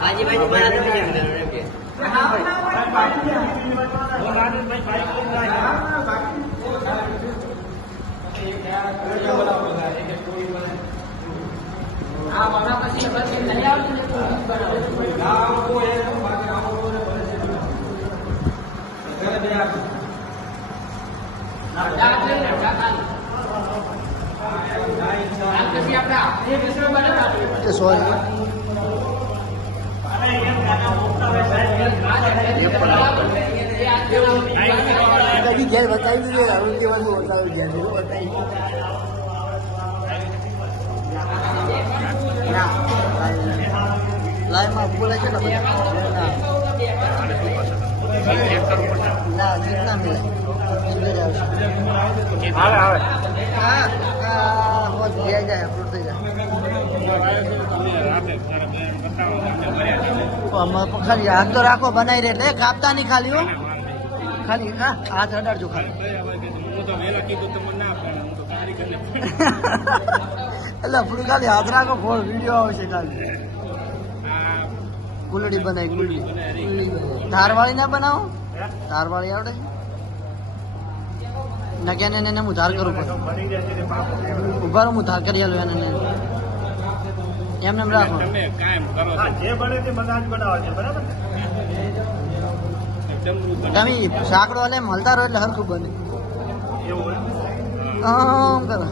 ભાજી ભાજી ઘેર બતાવી દીધું રાહુલ કેવાનું બતાવ્યું ઘેર બતાવી લાઈવમાં બોલે છે ને ના કેટલા મળે જાય અપલોડ થઈ જાય ખાલી હાથ તો રાખો બનાવી રહે એટલે કાપતા નહીં ખાલી હો ખાલી હા હાથ અડાડજો ખાલી એટલે આપણું ખાલી હાથ રાખો ફોન વિડીયો આવશે ખાલી કુલડી બનાવી કુલડી ધારવાળી ના બનાવો ધારવાળી આવડે નક્યા ને હું ધાર કરું પડે ઉભા રહો હું ધાર કરી આલું એને એમને એમ રાખો તમે સાંકડો એટલે મળતા રહો એટલે હરખું બને આમ કરો